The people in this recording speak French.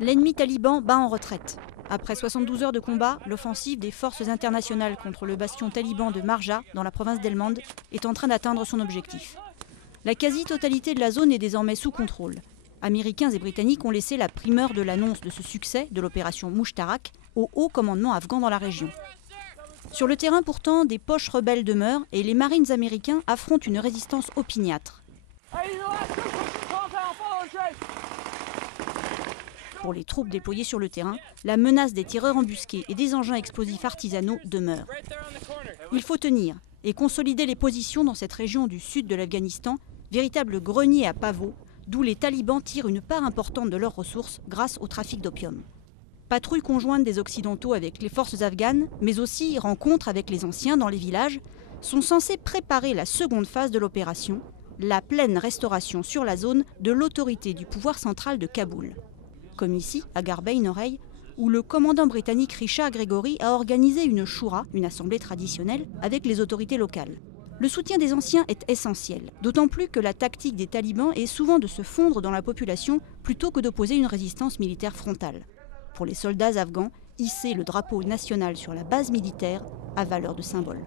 L'ennemi taliban bat en retraite. Après 72 heures de combat, l'offensive des forces internationales contre le bastion taliban de Marja, dans la province d'Helmand, est en train d'atteindre son objectif. La quasi-totalité de la zone est désormais sous contrôle. Américains et Britanniques ont laissé la primeur de l'annonce de ce succès de l'opération Mushtarak au haut commandement afghan dans la région. Sur le terrain pourtant, des poches rebelles demeurent et les marines américains affrontent une résistance opiniâtre. Pour les troupes déployées sur le terrain, la menace des tireurs embusqués et des engins explosifs artisanaux demeure. Il faut tenir et consolider les positions dans cette région du sud de l'Afghanistan, véritable grenier à pavots, d'où les talibans tirent une part importante de leurs ressources grâce au trafic d'opium. Patrouille conjointe des Occidentaux avec les forces afghanes, mais aussi rencontres avec les anciens dans les villages, sont censés préparer la seconde phase de l'opération, la pleine restauration sur la zone de l'autorité du pouvoir central de Kaboul. Comme ici, à Garbein-Oreille, où le commandant britannique Richard Gregory a organisé une choura, une assemblée traditionnelle, avec les autorités locales. Le soutien des anciens est essentiel, d'autant plus que la tactique des talibans est souvent de se fondre dans la population plutôt que d'opposer une résistance militaire frontale. Pour les soldats afghans, hisser le drapeau national sur la base militaire a valeur de symbole.